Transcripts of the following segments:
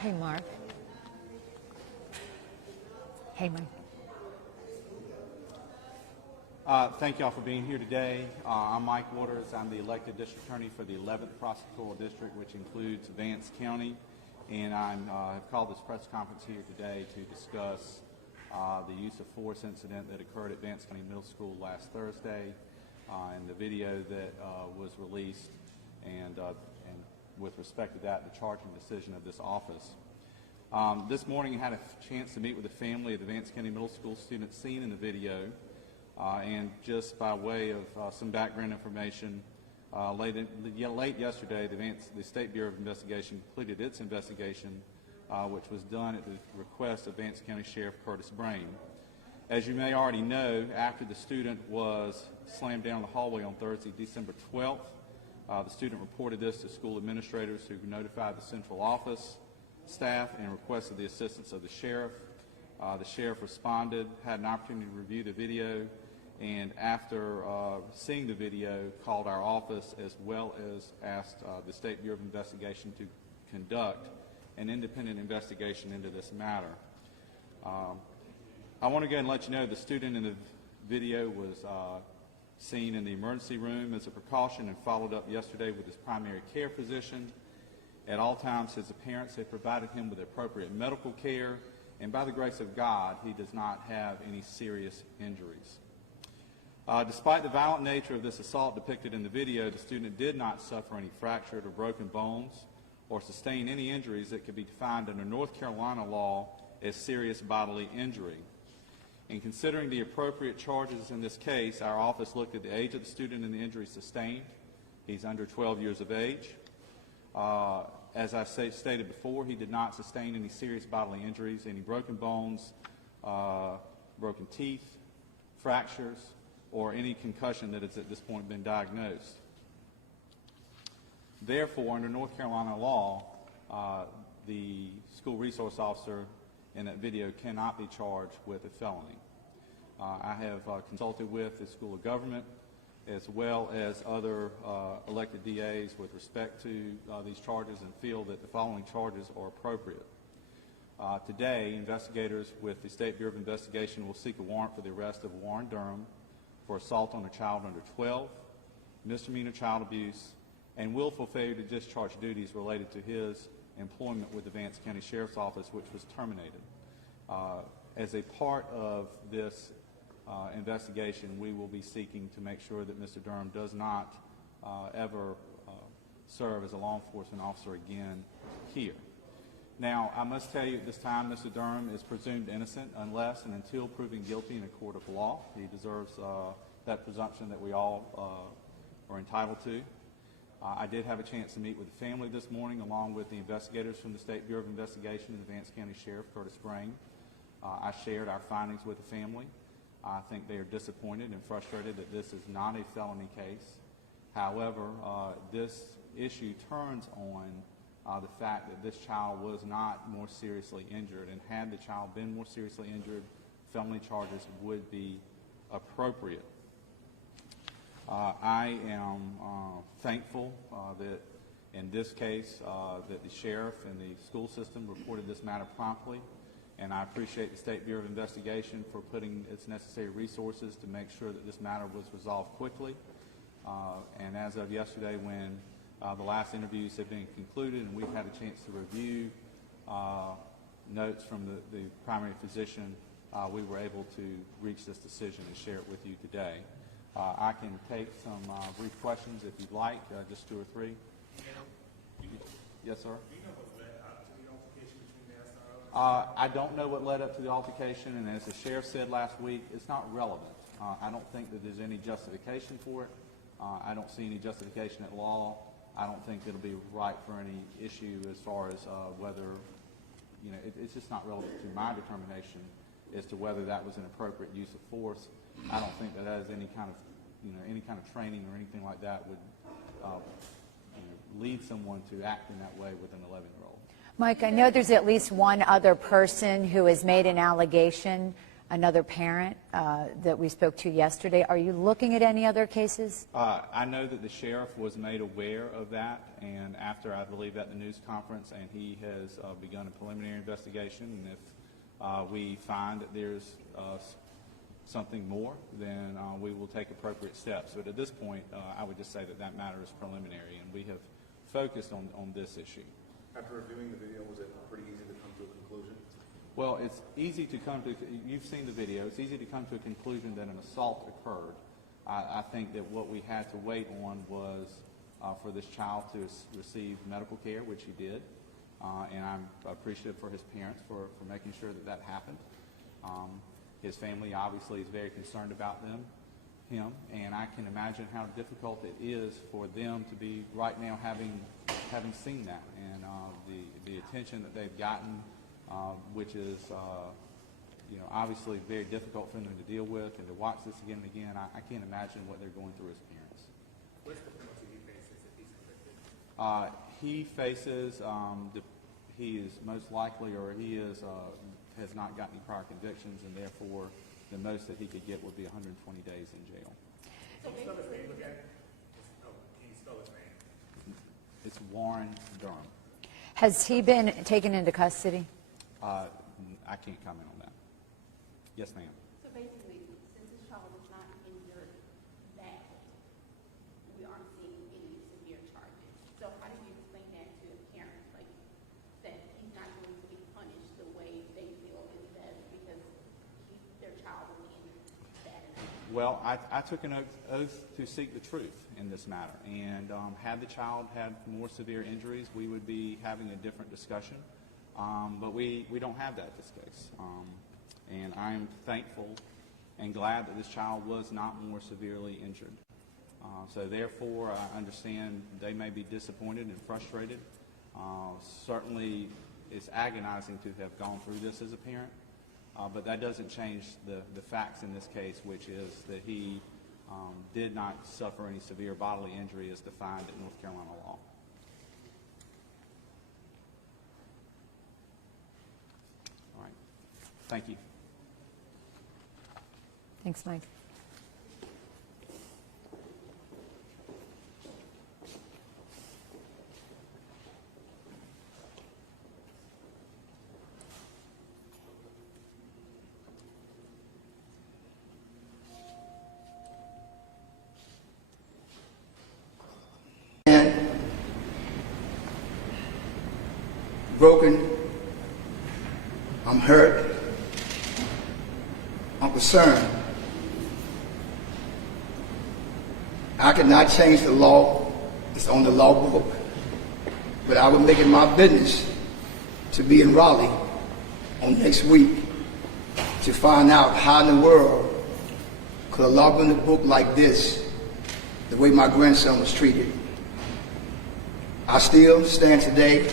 Hey, Mark. Hey, Mike. Thank you all for being here today. I'm Mike Waters. I'm the elected district attorney for the 11th prosecutorial district, which includes Vance County. And I have called this press conference here today to discuss the use of force incident that occurred at Vance County Middle School last Thursday, and the video that was released, and with respect to that, the charging decision of this office. This morning I had a chance to meet with the family of the Vance County Middle School student seen in the video, and just by way of some background information, late yesterday the State Bureau of Investigation completed its investigation, which was done at the request of Vance County Sheriff Curtis Brain. As you may already know, after the student was slammed down the hallway on Thursday, December 12th, the student reported this to school administrators, who notified the central office staff and requested the assistance of the sheriff. The sheriff responded, had an opportunity to review the video, and after seeing the video, called our office, as well as asked the State Bureau of Investigation to conduct an independent investigation into this matter. I want to go and let you know the student in the video was seen in the emergency room as a precaution and followed up yesterday with his primary care physician. At all times, his parents have provided him with appropriate medical care, and by the grace of God, he does not have any serious injuries. Despite the violent nature of this assault depicted in the video, the student did not suffer any fractured or broken bones or sustain any injuries that could be defined under North Carolina law as serious bodily injury. In considering the appropriate charges in this case, our office looked at the age of the student and the injuries sustained. He's under 12 years of age. As I stated before, he did not sustain any serious bodily injuries, any broken bones, broken teeth, fractures, or any concussion that has at this point been diagnosed. Therefore, under North Carolina law, the school resource officer in that video cannot be charged with a felony. I have consulted with the School of Government as well as other elected DAs with respect to these charges, and feel that the following charges are appropriate. Today, investigators with the State Bureau of Investigation will seek a warrant for the arrest of Warren Durham for assault on a child under 12, misdemeanor child abuse, and willful failure to discharge duties related to his employment with the Vance County Sheriff's Office, which was terminated. As a part of this investigation, we will be seeking to make sure that Mr. Durham does not ever serve as a law enforcement officer again here. Now, I must tell you at this time, Mr. Durham is presumed innocent unless and until proven guilty in a court of law. He deserves that presumption that we all are entitled to. I did have a chance to meet with the family this morning, along with the investigators from the State Bureau of Investigation and the Vance County Sheriff, Curtis Brain. I shared our findings with the family. I think they are disappointed and frustrated that this is not a felony case. However, this issue turns on the fact that this child was not more seriously injured, and had the child been more seriously injured, felony charges would be appropriate. I am thankful that in this case that the sheriff and the school system reported this matter promptly, and I appreciate the State Bureau of Investigation for putting its necessary resources to make sure that this matter was resolved quickly. And as of yesterday, when the last interviews have been concluded and we've had a chance to review notes from the primary physician, we were able to reach this decision and share it with you today. I can take some brief questions if you'd like, just two or three. Yes, sir? Do you know what led up to the altercation between the SROs? I don't know what led up to the altercation, and as the sheriff said last week, it's not relevant. I don't think that there's any justification for it. I don't see any justification at law. I don't think it'll be right for any issue as far as whether, you know, it's just not relevant to my determination as to whether that was an appropriate use of force. I don't think that has any kind of, any kind of training or anything like that would lead someone to act in that way with an 11-year-old. Mike, I know there's at least one other person who has made an allegation another parent that we spoke to yesterday. Are you looking at any other cases? I know that the sheriff was made aware of that, and after, I believe, at the news conference, and he has begun a preliminary investigation, and if we find that there's something more, then we will take appropriate steps. But at this point, I would just say that that matter is preliminary, and we have focused on this issue. After reviewing the video, was it pretty easy to come to a conclusion? Well, it's easy to come to, you've seen the video, it's easy to come to a conclusion that an assault occurred. I think that what we had to wait on was for this child to receive medical care, which he did, and I'm appreciative for his parents for making sure that that happened. His family obviously is very concerned about him, and I can imagine how difficult it is for them to be right now having seen that, and the attention that they've gotten, which is obviously very difficult for them to deal with, and to watch this again and again. I can't imagine what they're going through as parents. What's the penalty he faces if he's convicted? He faces, he is most likely, or he is has not gotten any prior convictions, and therefore the most that he could get would be 120 days in jail. Can you spell his name again? Can you spell his name? It's Warren Durham. Has he been taken into custody? I can't comment on that. Yes, ma'am. So basically, since this child was not injured badly, we aren't seeing any severe charges. So how do you explain that to parents, like that he's not going to be punished the way they feel is best because their child was injured bad enough? Well, I took an oath to seek the truth in this matter, and had the child had more severe injuries, we would be having a different discussion. But we don't have that in this case. And I am thankful and glad that this child was not more severely injured. So therefore, I understand they may be disappointed and frustrated. Certainly, it's agonizing to have gone through this as a parent, but that doesn't change the facts in this case, which is that he did not suffer any severe bodily injury as defined in North Carolina law. All right. Thank you. Thanks, Mike. Broken, I'm hurt, I'm concerned. I cannot change the law, it's on the law book, but I will make it my business to be in Raleigh on next week to find out how in the world could a law in the book like this, the way my grandson was treated. I still stand today,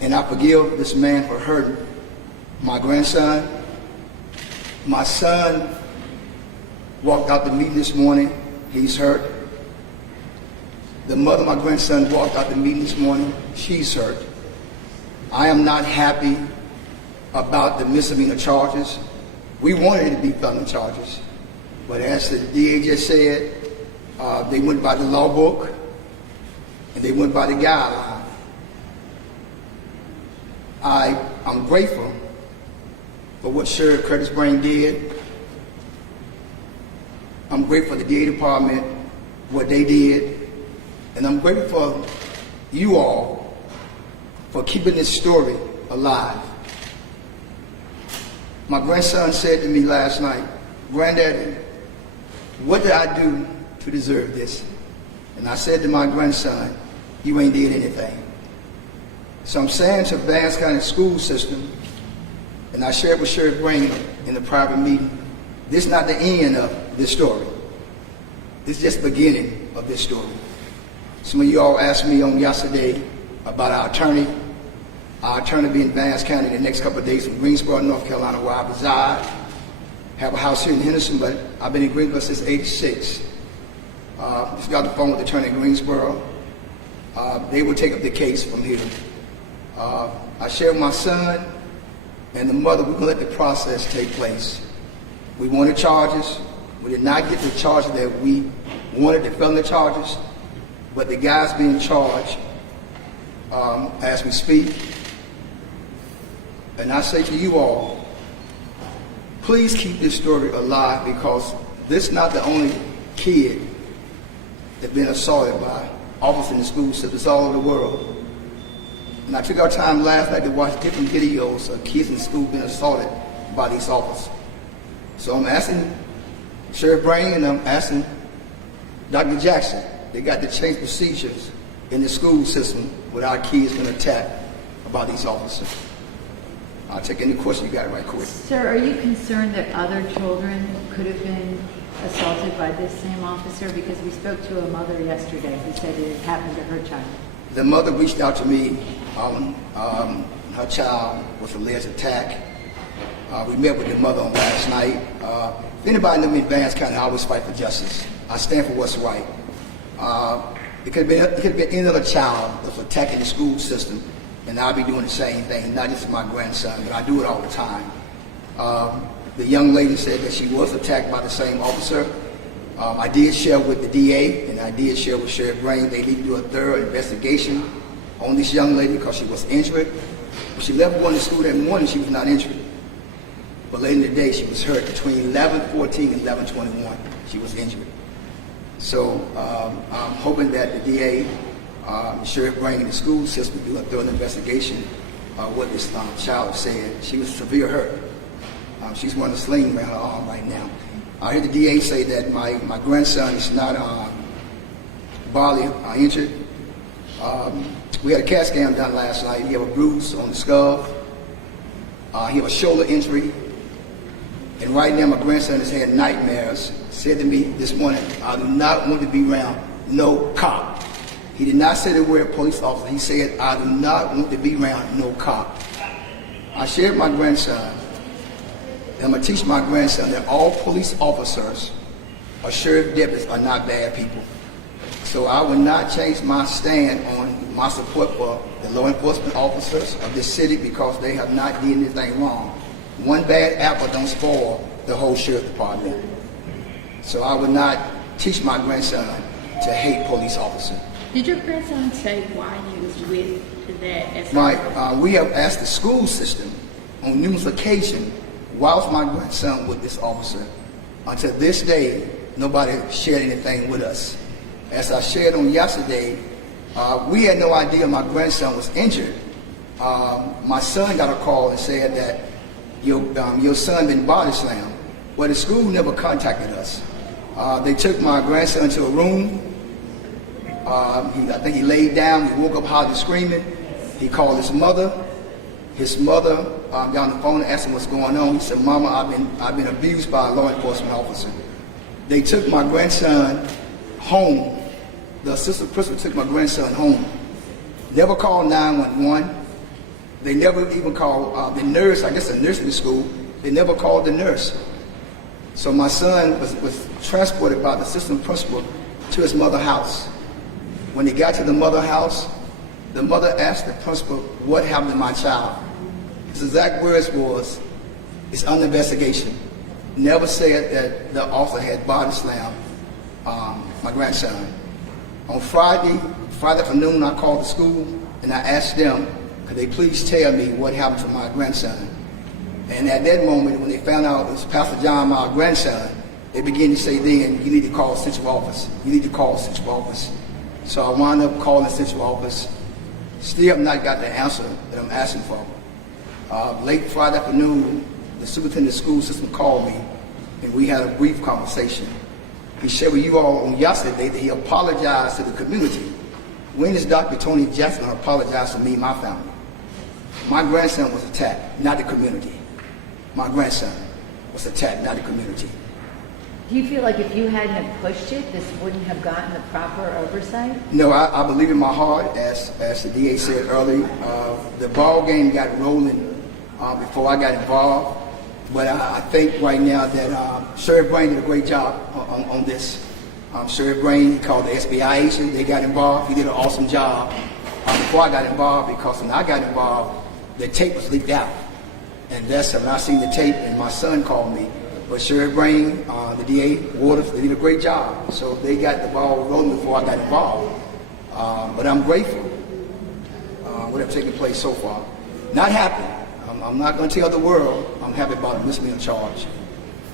and I forgive this man for hurting my grandson. My son walked out the meeting this morning, he's hurt. The mother of my grandson walked out the meeting this morning, she's hurt. I am not happy about the misdemeanor charges. We wanted it to be felony charges, but as the DA just said, they went by the law book and they went by the guideline. I'm grateful for what Sheriff Curtis Brain did. I'm grateful for the DA department, what they did, and I'm grateful for you all for keeping this story alive. My grandson said to me last night, "Granddaddy, what did I do to deserve this?" And I said to my grandson, "You ain't did anything." So I'm saying to Vance County school system, and I shared with Sheriff Brain in the private meeting, this is not the end of this story. This is just the beginning of this story. Some of you all asked me on yesterday about our attorney. Our attorney will be in Vance County in the next couple of days in Greensboro, North Carolina, where I reside. Have a house here in Henderson, but I've been in Greensboro since '86. Just got the phone with the attorney in Greensboro. They will take up the case from here. I shared with my son and the mother, we're going to let the process take place. We wanted charges. We did not get the charges that we wanted, the felony charges, but the guy's being charged as we speak. And I say to you all, please keep this story alive, because this is not the only kid that's been assaulted by officers in the school system. It's all over the world. And I took our time last night to watch different videos of kids in school being assaulted by these officers. So I'm asking Sheriff Brain and I'm asking Dr. Jackson, they got to change procedures in the school system without our kids being attacked by these officers. I'll take any question you got right quick. Sir, are you concerned that other children could have been assaulted by this same officer? Because we spoke to a mother yesterday who said it had happened to her child. The mother reached out to me. Her child was alleged attack. We met with the mother on last night. If anybody knows me in Vance County, I always fight for justice. I stand for what's right. It could have been any other child that was attacking the school system, and I'll be doing the same thing, not just my grandson, but I do it all the time. The young lady said that she was attacked by the same officer. I did share with the DA, and I did share with Sheriff Brain. They need to do a thorough investigation on this young lady because she was injured. When she left going to school that morning, she was not injured. But later in the day, she was hurt. Between 11:14 and 11:21, she was injured. So I'm hoping that the DA, Sheriff Brain, and the school system do a thorough investigation of what this child said. She was severe hurt. She's wearing a sling around her arm right now. I heard the DA say that my grandson is not bodily injured. We had a CAT scan done last night. He had a bruise on the skull. He had a shoulder injury. And right now my grandson has had nightmares. Said to me this morning, I do not want to be around no cop. He did not say the word police officer. He said, I do not want to be around no cop. I shared with my grandson, and I'm going to teach my grandson that all police officers or sheriff deputies are not bad people. So I will not change my stand on my support for the law enforcement officers of this city because they have not done anything wrong. One bad apple don't spoil the whole sheriff department. So I would not teach my grandson to hate police officers. Did your grandson say why he was with that? We have asked the school system on numerous occasions, why was my grandson with this officer? Until this day, nobody shared anything with us. As I shared on yesterday, we had no idea my grandson was injured. My son got a call and said that your son been body slammed. Well, the school never contacted us. They took my grandson to a room. I think he laid down. He woke up hollering, screaming. He called his mother. His mother got on the phone and asked him what's going on. He said, Mama, I've been abused by a law enforcement officer. They took my grandson home. The assistant principal took my grandson home. Never called 911. They never even called the nurse, I guess the nurse in the school. They never called the nurse. So my son was transported by the assistant principal to his mother's house. When he got to the mother's house, the mother asked the principal, what happened to my child? His exact words was, it's under investigation. Never said that the officer had body slammed my grandson. On Friday afternoon, I called the school and I asked them, could they please tell me what happened to my grandson? And at that moment, when they found out it was Pastor John, my grandson, they began to say then, you need to call central office. You need to call central office. So I wound up calling central office. Still have not got the answer that I'm asking for. Late Friday afternoon, the superintendent of the school system called me, and we had a brief conversation. He shared with you all on yesterday that he apologized to the community. When is Dr. Tony Jackson going to apologize to me and my family? My grandson was attacked, not the community. My grandson was attacked, not the community. Do you feel like if you hadn't have pushed it, this wouldn't have gotten the proper oversight? No, I believe in my heart, as the DA said earlier. The ball game got rolling before I got involved. But I think right now that Sheriff Brain did a great job on this. Sheriff Brain called the SBI agent. They got involved. He did an awesome job before I got involved, because when I got involved, the tape was leaked out. And that's when I seen the tape, and my son called me. But Sheriff Brain, the DA, Waters, they did a great job. So they got the ball rolling before I got involved. But I'm grateful what have taken place so far. Not happy. I'm not going to tell the world I'm happy about a misdemeanor charge.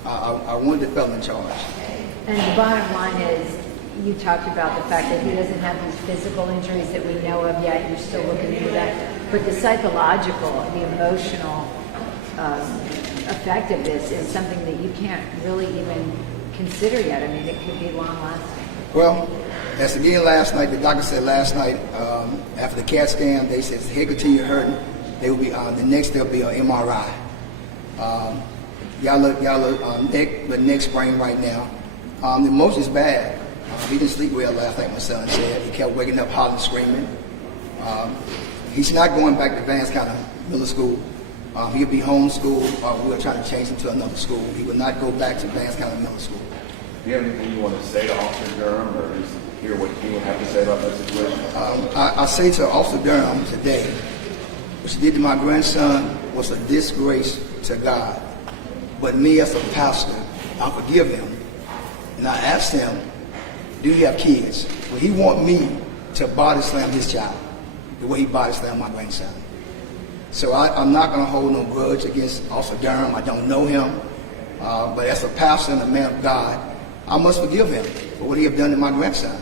I wanted the felony charge. And the bottom line is, you talked about the fact that he doesn't have these physical injuries that we know of yet. You're still looking into that. But the psychological, the emotional effect of this is something that you can't really even consider yet. I mean, it could be long lasting. Well, as again last night, the doctor said last night, after the CAT scan, they said if the head continue hurting, they will be the next there'll be an MRI. Y'all look neck sprain right now. The emotion's bad. He didn't sleep well last night, my son said. He kept waking up hollering, screaming. He's not going back to Vance County Middle School. He'll be homeschooled. We're trying to change him to another school. He will not go back to Vance County Middle School. Do you have anything you want to say to Officer Durham, or just hear what he would have to say about that situation? I say to Officer Durham today, what she did to my grandson was a disgrace to God. But me as a pastor, I forgive him. And I asked him, do you have kids? Well, he want me to body slam his child the way he body slammed my grandson. So I'm not going to hold no grudge against Officer Durham. I don't know him. But as a pastor and a man of God, I must forgive him for what he have done to my grandson.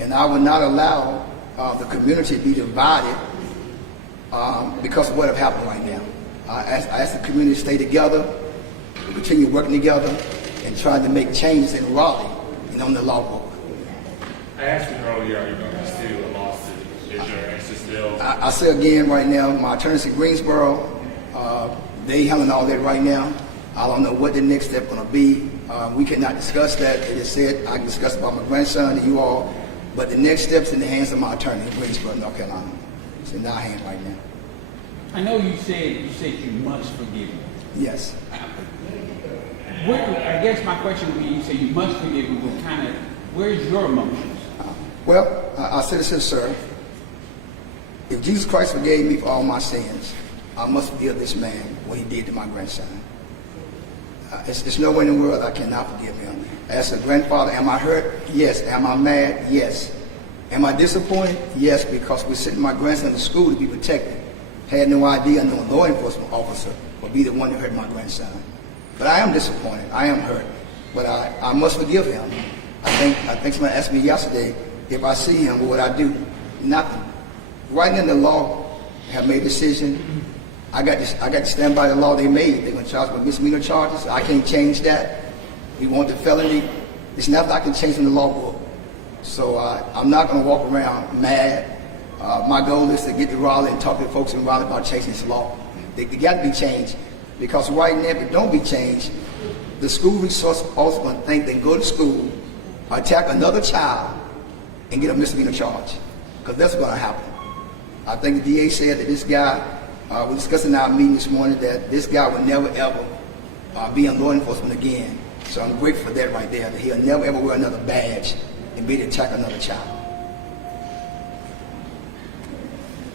And I will not allow the community to be divided because of what have happened right now. I ask the community to stay together, continue working together, and trying to make changes in Raleigh and on the law book. I asked you earlier, are you going to pursue a lawsuit? Is your answer still? I say again right now, my attorneys in Greensboro, they handling all that right now. I don't know what the next step going to be. We cannot discuss that. It is said I can discuss about my grandson and you all, but the next step's in the hands of my attorney in Greensboro, North Carolina. It's in our hands right now. I know you said you must forgive him. Yes. I guess my question would be, you say you must forgive him, but kind of, where's your emotions? Well, I said this, sir. If Jesus Christ forgave me for all my sins, I must forgive this man what he did to my grandson. There's no way in the world I cannot forgive him. As a grandfather, am I hurt? Yes. Am I mad? Yes. Am I disappointed? Yes, because we're sending my grandson to school to be protected. Had no idea no law enforcement officer would be the one that hurt my grandson. But I am disappointed. I am hurt. But I must forgive him. I think somebody asked me yesterday, if I see him, what would I do? Nothing. Right in the law, have made a decision. I got to stand by the law they made. They're going to charge me with misdemeanor charges. I can't change that. We want the felony. It's nothing I can change from the law book. So I'm not going to walk around mad. My goal is to get to Raleigh and talk to folks in Raleigh about changing this law. They got to be changed. Because right now, if it don't be changed, the school resource officer going to think they can go to school, attack another child, and get a misdemeanor charge. Because that's going to happen. I think the DA said that this guy, we discussed in our meeting this morning, that this guy would never ever be in law enforcement again. So I'm grateful for that right there, that he'll never ever wear another badge and be to attack another child.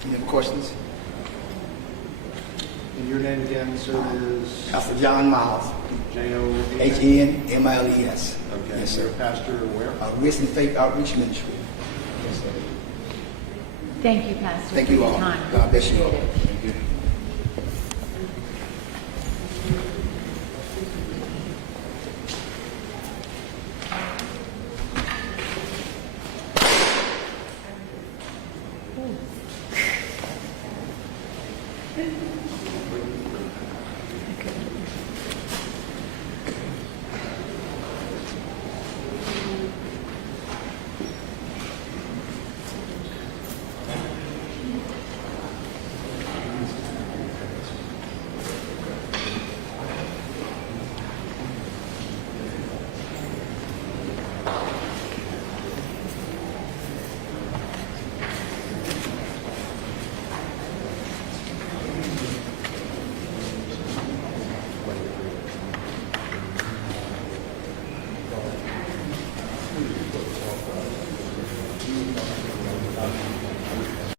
Any other questions? And your name again, sir, is? Pastor John Miles, J-O-H-N? H-N-M-I-L-E-S. Okay. Yes, sir. You're a pastor where? Risen Faith Outreach Ministry. Yes, sir. Thank you, Pastor, Thank for you your all. time. God bless you all. Appreciate it. Thank you.